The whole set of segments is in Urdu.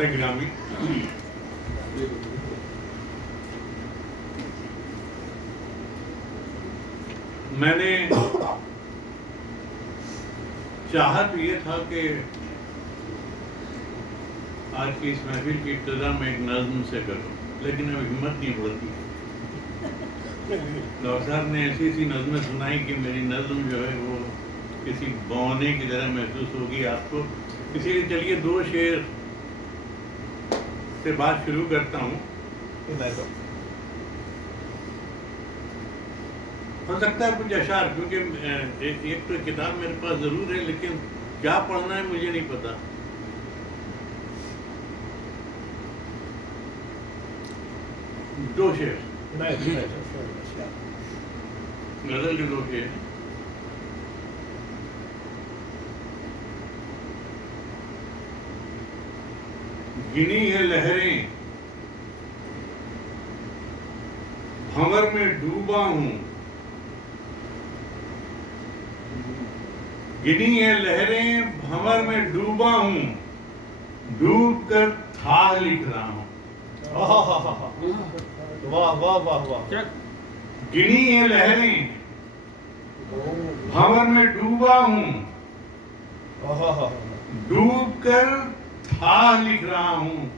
گرامی، میں نے چاہت یہ تھا کہ آج کی اس محفل کی ابتدا میں ایک نظم سے کروں، لیکن اب ہمت نہیں پڑتی. ڈاکٹر صاحب نے ایسی ایسی نظمیں سنائی کہ میری نظم جو ہے وہ کسی بونے کی طرح محسوس ہوگی آپ کو. اسی لیے چلیے 2 شعر سے بات شروع کرتا ہوں. ہو سکتا ہے کچھ اشعار، کیونکہ ایک تو کتاب میرے پاس ضرور ہے، لیکن کیا پڑھنا ہے مجھے نہیں پتا. دو شعر غزل کے 2 شعر. گنی ہے لہریں بھنور میں ڈوبا ہوں، گنی ہے لہریں بھنور میں ڈوبا ہوں، ڈوب کر تھا لکھ رہا ہوں. واہ واہ واہ واہ. گنی ہے لہریں بھنور میں ڈوبا ہوں، ڈوب کر تھا لکھ رہا ہوں.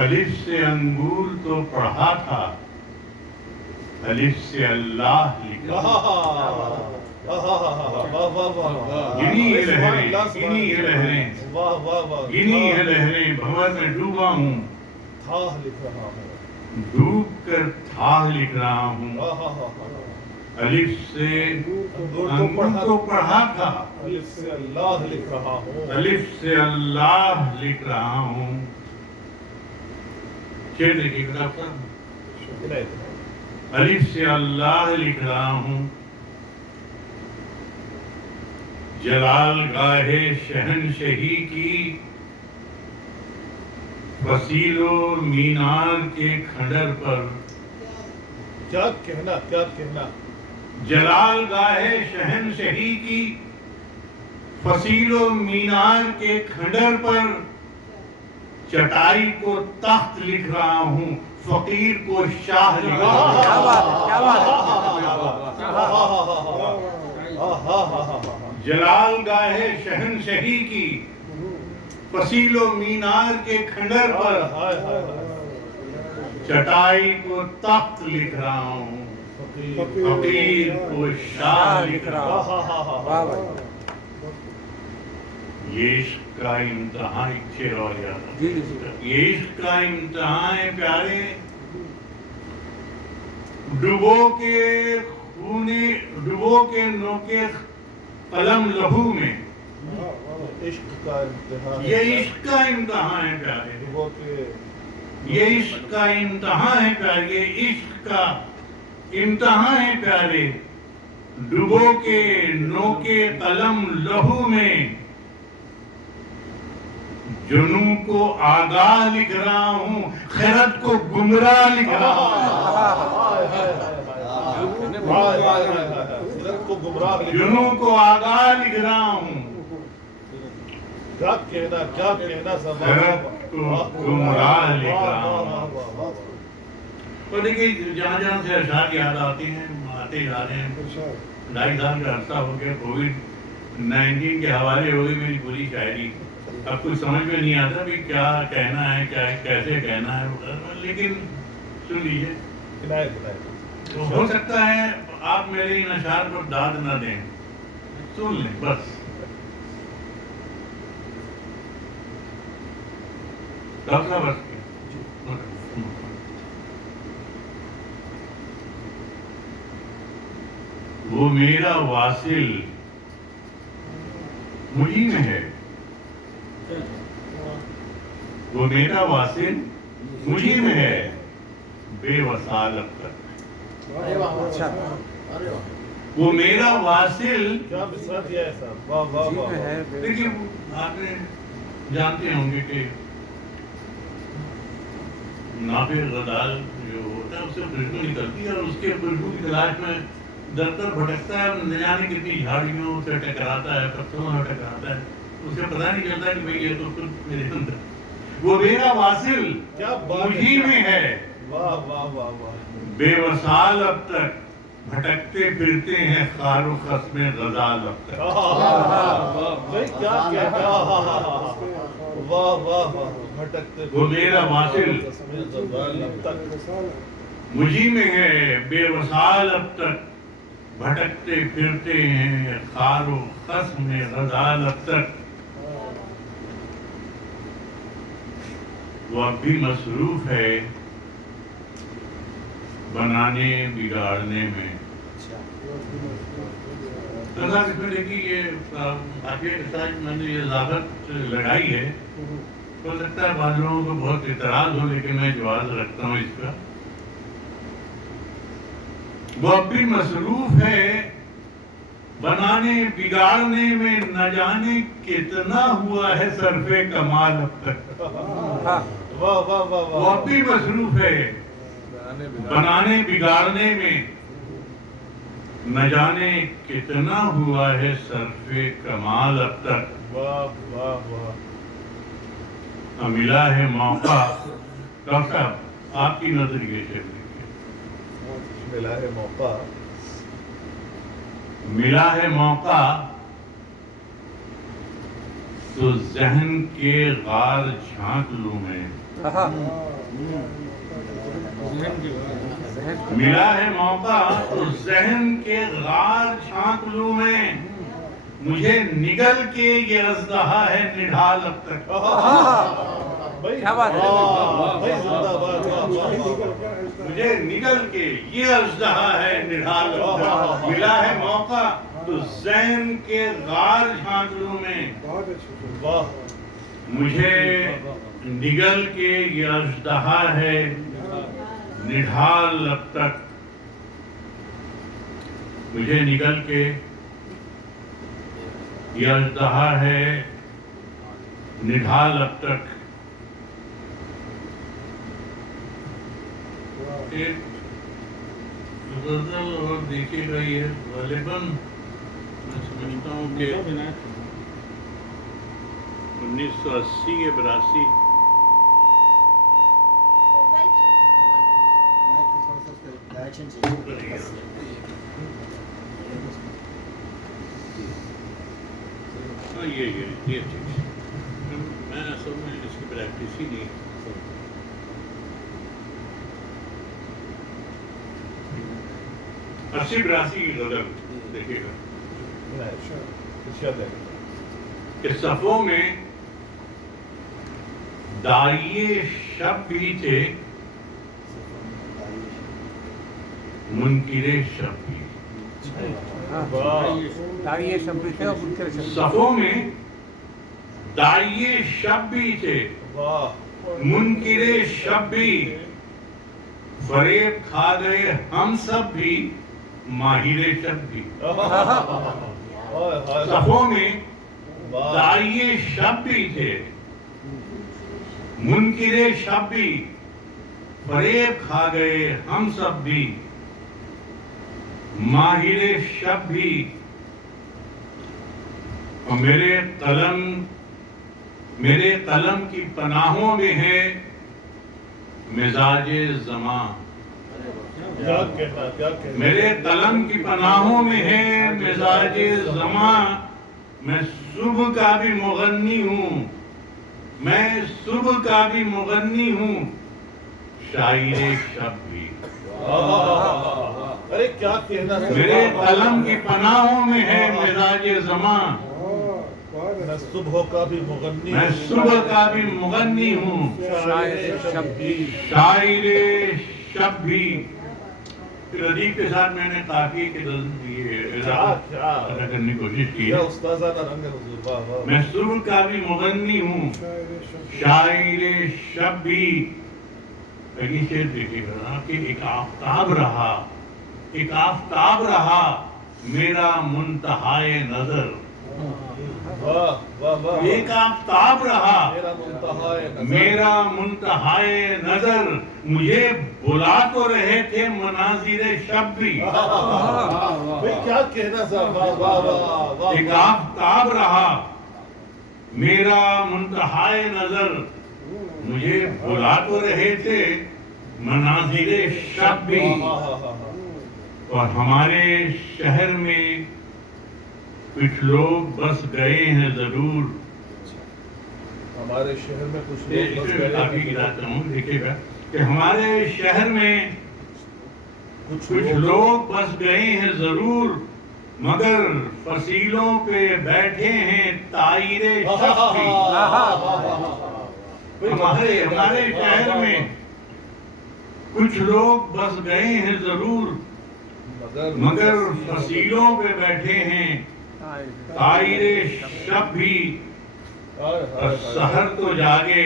الف سے انگور تو پڑھا تھا، الف سے اللہ لکھا. گنی ہے لہریں، گنی ہے لہریں، گنی ہے لہریں بھنور میں ڈوبا ہوں، ڈوب کر تھا لکھ رہا ہوں. الف سے انگور تو پڑھا تھا، الف سے اللہ لکھ رہا ہوں، الف سے اللہ لکھ رہا ہوں. شعر دیکھیے ڈاکٹر صاحب. الف سے اللہ لکھ رہا ہوں، جلال گاہ شہنشہی کی وسیل و مینار کے کھنڈر پر. کیا کہنا، کیا کہنا. جلال گاہ شہنشہی کی فصیل و مینار کے کھنڈر پر چٹائی کو تخت لکھ رہا ہوں، فقیر کو شاہ لکھ رہا ہوں. کیا بات ہے، کیا بات ہے. جلال گاہ شہنشہی کی فصیل و مینار کے کھنڈر پر چٹائی کو تخت لکھ رہا ہوں، فقیر کو شاہ لکھ رہا ہوں. یہ عشق کا امتحان، ایک شعر اور یاد ہے. یہ عشق کا امتحان ہے پیارے، ڈبو کے نوکے قلم لہو میں. عشق کا امتحان، یہ عشق کا امتحان ہے پیارے، یہ عشق کا امتحان ہے پیارے، یہ عشق کا امتحان ہے پیارے. ڈبو کے نوکے قلم لہو میں جنوں کو آگاہ لکھ رہا ہوں، خیرت کو گمراہ لکھ رہا ہوں. جنوں کو آگاہ لکھ رہا ہوں، کیا کہنا، کیا کہنا. خیرت کو گمراہ لکھ رہا ہوں. تو دیکھیے جہاں جہاں سے اشعار یاد آتے ہیں آتے جا رہے ہیں. 2.5 سال کا عرصہ ہو گیا، کووڈ-19 کے حوالے ہو گئی میری پوری شاعری. اب کچھ سمجھ میں نہیں آتا بھی کیا کہنا ہے، کیا کیسے کہنا ہے، لیکن سن لیجیے. تو ہو سکتا ہے آپ میرے ان اشعار پر داد نہ دیں، سن لیں بس. ڈاکٹر صاحب بس وہ میرا واصل مجھی میں ہے، وہ میرا واصل مجھی میں ہے، بے وصالت تک. وہ میرا واصل، کیا مصرع دیا ہے صاحب. واہ واہ واہ. دیکھیے آپ نے جانتے ہوں گے کہ نافع غزال جو ہوتا ہوتا ہے اس سے خوشبو نکلتی ہے اور اس کے خوشبو کی تلاش میں در در بھٹکتا ہے, نہ جانے کتنی جھاڑیوں سے ٹکراتا ہے, پتھروں سے ٹکراتا ہے, اسے پتہ نہیں چلتا کہ بھئی یہ تو خود میرے اندر وہ میرا واصل کیا بات مجھی میں ہے, واہ واہ واہ واہ, بے وصال اب تک بھٹکتے پھرتے ہیں خار و خس میں غزال اب تک. بھائی کیا کہنا, واہ واہ واہ, بھٹکتے وہ میرا واصل مجھی میں ہے, بے وصال اب تک بھٹکتے پھرتے ہیں خار و خس میں غزال اب تک. وہ اب بھی مصروف ہے بنانے بگاڑنے میں. اس میں دیکھیے یہ آگے کے ساتھ میں نے یہ ضابط لڑائی ہے, ہو سکتا ہے بعض لوگوں کو بہت اعتراض ہو, لیکن میں جواز رکھتا ہوں اس کا. وہ اب بھی مصروف ہے بنانے بگاڑنے میں, نہ جانے کتنا ہوا ہے صرف کمال اب تک. واہ واہ واہ وہ اب بھی مصروف ہے بنانے بگاڑنے میں, نہ جانے کتنا ہوا ہے صرف کمال اب تک. واہ واہ واہ, اب ملا ہے موقع. ڈاکٹر صاحب آپ کی نظریے سے ملا ہے موقع, ملا ہے موقع تو ذہن کے غار جھانک لوں میں. ملا ہے موقع تو ذہن کے غار جھانک لوں میں, مجھے نگل کے یہ اژدہا ہے نڈھال اب تک. کیا بات ہے, بھائی زندہ باد, واہ واہ, مجھے نگل کے یہ اژدہا ہے نڈھال اب تک. ملا ہے موقع تو ذہن کے غار جھانک لوں میں, واہ, مجھے نگل کے یہ اژدہا ہے نڈھال اب تک. مجھے نگل کے یہ اژدہا ہے نڈھال اب تک. ایک غزل اور دیکھیے گا, یہ غالباً میں سمجھتا ہوں کہ 1980 یا 82. یہ میں اصل میں اس کی پریکٹس ہی نہیں. 80-82 کی غزل دیکھیے گا. اس صفوں میں داعیے شب بھی تھے, منکر شب بھی. صفوں میں داعیے شب بھی تھے, منکر شب بھی, فریب کھا گئے ہم سب بھی, ماہر شب بھی. صفوں میں داعیے شب بھی تھے, منکر شب بھی, فریب کھا گئے ہم سب بھی, ماہر شب بھی. اور میرے قلم کی پناہوں میں ہے مزاج زماں. میرے قلم کی پناہوں میں ہے مزاج زماں. میں صبح کا بھی مغنی ہوں, میں صبح کا بھی مغنی ہوں, شاعر شب بھی. ارے کیا کہنا, میرے قلم کی پناہوں میں ہے مزاج زماں. میں صبح کا بھی مغنی, میں صبح کا بھی مغنی ہوں, شاعر شب بھی. شاعر شب بھی. ردیف کے ساتھ میں نے قافیے کے ادا کرنے کی کوشش کی ہے. میں صبح کا بھی مغنی ہوں, شاعر شب بھی. پہلی شعر دیکھیے گا کہ ایک آفتاب رہا, ایک آفتاب رہا میرا منتہائے نظر. واہ واہ واہ ایک آفتاب رہا میرا منتہائے نظر میرا منتہائے نظر مجھے بلا تو رہے تھے مناظر شب بھی بھئی کیا کہنا صاحب واہ واہ واہ واہ ایک آفتاب رہا میرا منتہائے نظر مجھے بلا تو رہے تھے مناظر شب بھی اور ہمارے شہر میں کچھ لوگ بس گئے ہیں ضرور ہمارے شہر میں کچھ لوگ بس گئے کافی ہیں گراتا ہوں دیکھیے گا کہ ہمارے شہر میں کچھ لوگ بس گئے ہیں ضرور مگر فصیلوں پہ بیٹھے ہیں طائر شب بھی ہمارے شہر میں کچھ لوگ بس گئے ہیں ضرور مگر فصیلوں پہ بیٹھے ہیں طائر شب بھی اور سحر تو جاگے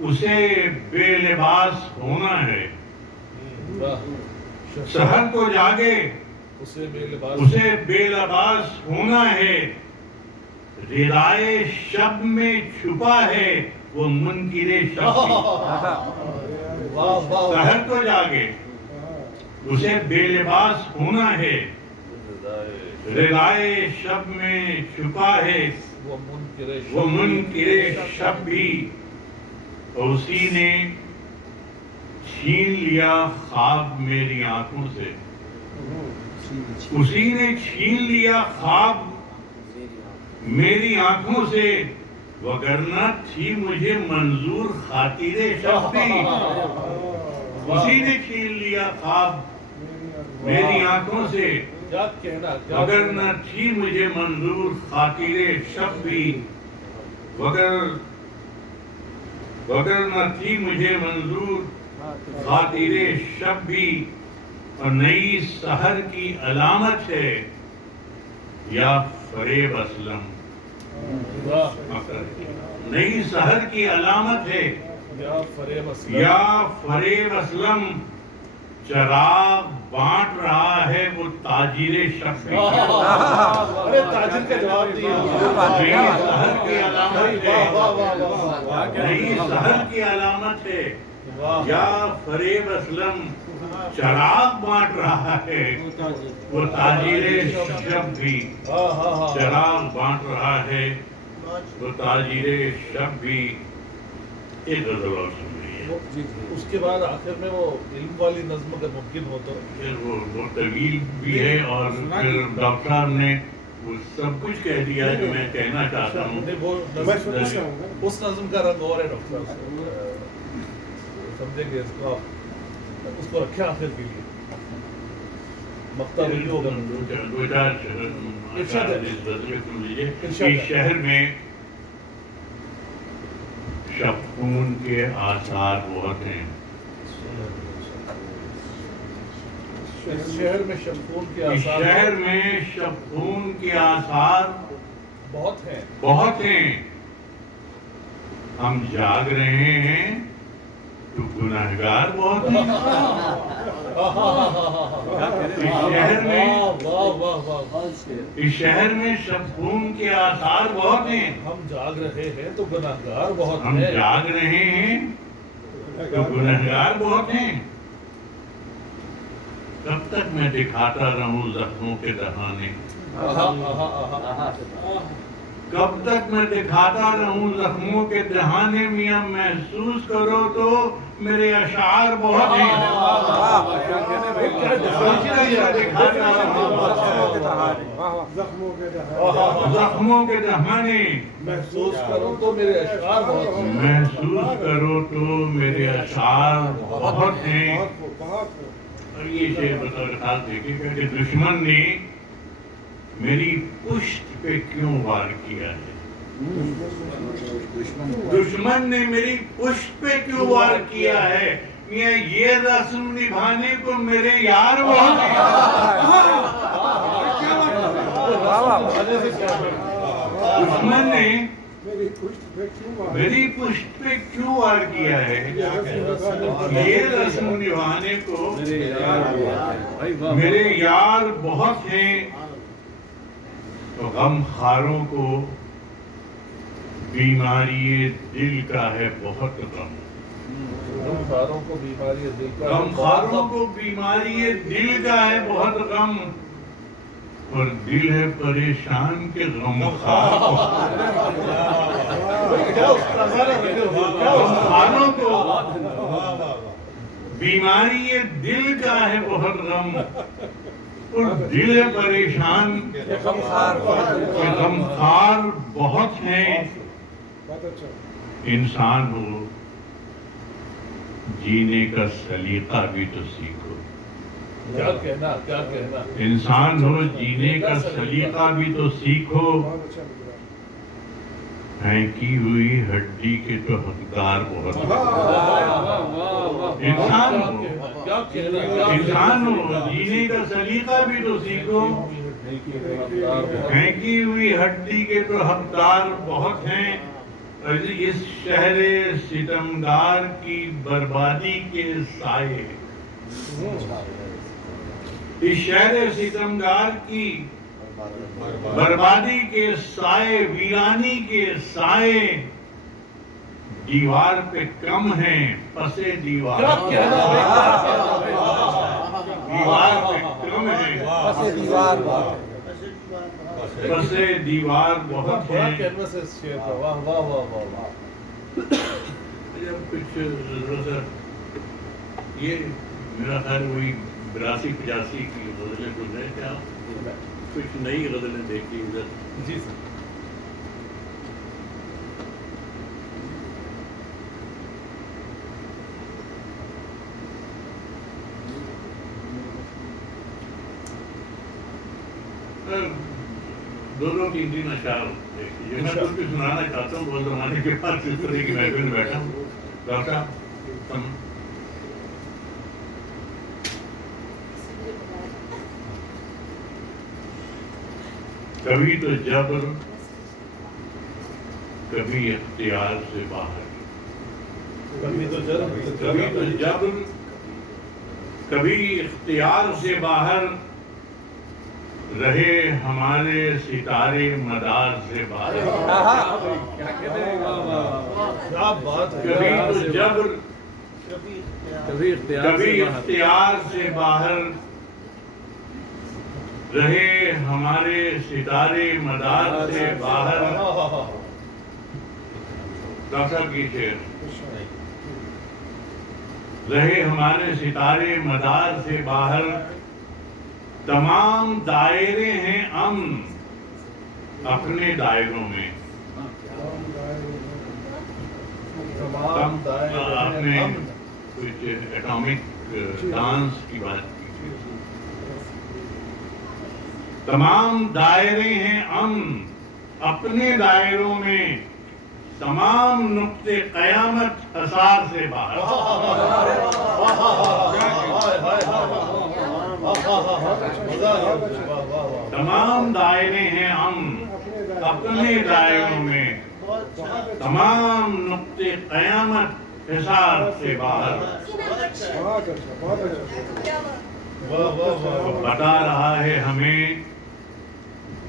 اسے بے لباس ہونا ہے سحر تو جاگے اسے بے لباس ہونا ہے ردائے شب میں چھپا ہے وہ منکر شب بھی سحر تو جاگے اسے بے لباس ہونا ہے ردائے شب میں چھپا ہے وہ منکر شب بھی اور اسی نے چھین لیا خواب میری آنکھوں سے اسی نے چھین لیا خواب میری آنکھوں سے وگرنہ تھی مجھے منظور خاطر شب بھی اسی نے چھین لیا خواب میری آنکھوں سے کیا کہنا وگرنہ تھی مجھے منظور خاطر شب بھی وگرنہ تھی مجھے منظور خاطر شب بھی اور نئی سحر کی علامت ہے یا فریب اسلم نئی سحر کی علامت ہے یا فریب اسلم چراغ بانٹ رہا ہے وہ تاجر شب بھی ارے تاجر کا جواب دیا نئی سحر کی علامت ہے نئی سحر کی علامت ہے یا فریب اسلم چراغ بانٹ رہا ہے وہ تاجر شب بھی چراغ بانٹ رہا ہے وہ تاجر شب بھی ایک غزل اور سن لیجیے اس کے بعد آخر میں وہ علم والی نظم اگر ممکن ہو تو پھر وہ طویل بھی ہے اور پھر ڈاکٹر صاحب نے وہ سب کچھ کہہ دیا جو میں کہنا چاہتا ہوں وہ اس نظم کا رنگ اور ہے ڈاکٹر صاحب سمجھیں گے اس کو آپ اس کو رکھیں آخر کے لیے مقطع بھی ہوگا دو چار اس شہر میں شبخون کے آثار بہت ہیں اس شہر میں شبخون کے اس آثار شہر میں شبخون کے آثار بہت ہیں ہم جاگ رہے ہیں تو گناہگار بہت ہیں اس شہر میں شبخون کے آثار بہت ہیں ہم جاگ رہے ہیں تو گناہگار بہت ہم ہیں جاگ رہے ہیں تو گنہگار بہت ہیں کب تک میں دکھاتا رہوں زخموں کے دہانے کب تک میں دکھاتا رہوں زخموں کے دہانے میاں محسوس کرو تو میرے اشعار بہت ہیں زخموں کے دہانے محسوس کرو تو میرے اشعار بہت ہیں محسوس کرو تو میرے اشعار بہت ہیں اور یہ شعر بطور خاص دیکھیں کہ دشمن نے میری پشت پہ کیوں وار کیا ہے دشمن نے میری پشت پہ کیوں وار کیا ہے یہ رسم نبھانے کو میرے یار بہت ہیں دشمن نے میری پشت پہ کیوں وار کیا ہے؟ یہ رسم نبھانے کو میرے یار بہت ہیں، تو غم خاروں کو بیماری دل کا ہے بہت غم. غمخواروں کو بیماری دل کا غمخواروں کو بیماری دل کا ہے بہت غم، اور دل ہے پریشان کے غمخواروں کو بیماری دل کا ہے بہت غم، اور دل ہے پریشان کے غمخوار بہت ہیں. انسان ہو جینے کا سلیقہ بھی تو سیکھو. کیا کہنا انسان ہو جینے کا سلیقہ بھی تو سیکھو. پھینکی ہوئی ہڈی کے تو حقدار بہت ہیں. انسان ہو جینے کا سلیقہ بھی تو سیکھو. پھینکی ہوئی ہڈی کے تو حقدار بہت ہیں. اس شہر ستمگار کی بربادی کے سائے، اس شہر ستمگار کی بربادی کے سائے، ویرانی کے سائے دیوار پہ کم ہیں پسے دیوار. دیوار پہ کم ہیں پسے دیوار بہت ہیں. کچھ یہ میرا خیال وہی 82-85 کی غزلیں گزرے تھے. آپ کچھ نئی غزلیں دیکھی ادھر؟ جی سر. دونوں کی تین اشعار دیکھیے. میں کچھ بھی سنانا چاہتا ہوں. بہت زمانے کے بعد اس طرح کی محفل میں بیٹھا ہوں. ڈاکٹر صاحب کبھی تو جبر کبھی اختیار سے باہر، کبھی تو جبر کبھی اختیار سے باہر، رہے ہمارے ستارے مدار سے باہر. کبھی تو جبر کبھی اختیار سے باہر، رہے ہمارے ستارے مدار سے باہر. ڈاکٹر صاحب کی شعر. رہے ہمارے ستارے مدار سے باہر، تمام دائرے ہیں امن اپنے دائروں میں. آپ نے کچھ ایٹامک ڈانس کی بات کی. تمام دائرے ہیں امن اپنے دائروں میں، تمام نقطے قیامت حصار سے باہر. تمام دائرے ہیں امن اپنے دائروں میں، تمام نقطے قیامت حصار سے باہر. بتا رہا ہے ہمیں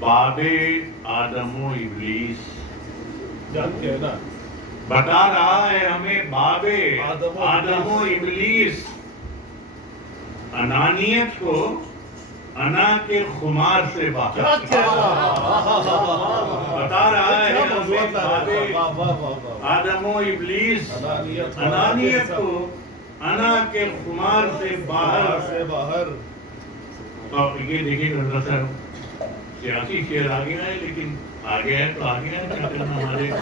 باب آدم و ابلیس. بتا رہا ہے ہمیں باب آدم و ابلیس. انانیت کو انا کے خمار سے باہر. بتا رہا ہے ہمیں باب آدم و ابلیس. انانیت کو انا کے خمار سے باہر. تو یہ دیکھیے حضرت صاحب سیاسی شعر آ گیا ہے، لیکن آ گیا ہے تو آ گیا ہے. کیا کرنا، ہمارے ملک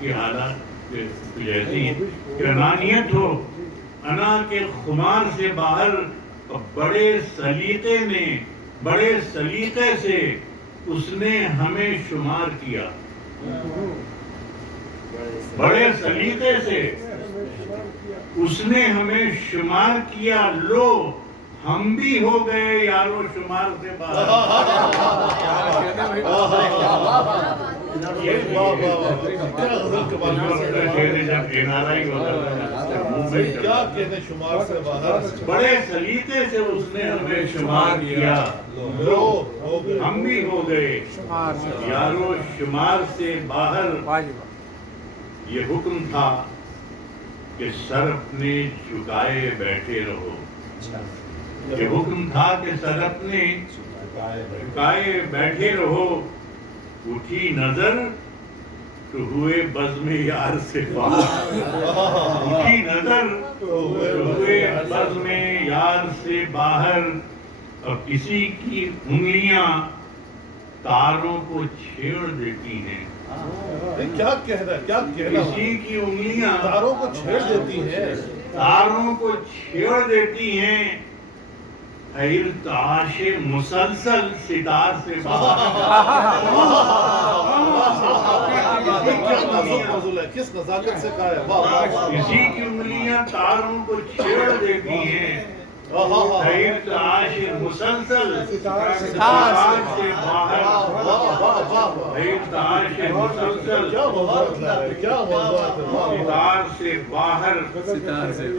کی حالات کچھ ایسی ہیں کہ انانیت ہو انا کے خمار سے باہر. بڑے سلیقے سے اس نے ہمیں شمار کیا. بڑے سلیقے سے اس نے ہمیں شمار کیا. لو ہم بھی ہو گئے یارو شمار سے باہر. واہ واہ واہ کیا غزل کے بارے میں جب NRI ہوتا تھا کیا کہتے شمار سے باہر بڑے سلیقے سے اس نے ہمیں شمار کیا لو ہو گئے ہم بھی ہو گئے یارو شمار سے باہر واجب یہ حکم تھا کہ سر اپنے جھکائے بیٹھے رہو یہ حکم تھا کہ سر اپنے جھکائے بیٹھے رہو اٹھی نظر تو ہوئے بزم یار سے باہر اٹھی نظر تو ہوئے بزم یار سے باہر اب کسی کی انگلیاں تاروں کو چھیڑ دیتی ہیں کیا کہہ رہا ہے کیا کہہ رہا کسی کی انگلیاں تاروں کو چھیڑ دیتی ہیں تاروں کو چھیڑ دیتی ہیں ارتعاش مسلسل ستار سے باہر کیا نازک موضوع ہے کس نزاکت سے کہا ہے واہ واہ واہ کسی کی انگلیاں تاروں کو چھیڑ دیتی ہیں ارتعاش مسلسل ستار سے باہر ارتعاش مسلسل کیا موضوعات ہے کیا موضوعات ہے ستار سے باہر ستار سے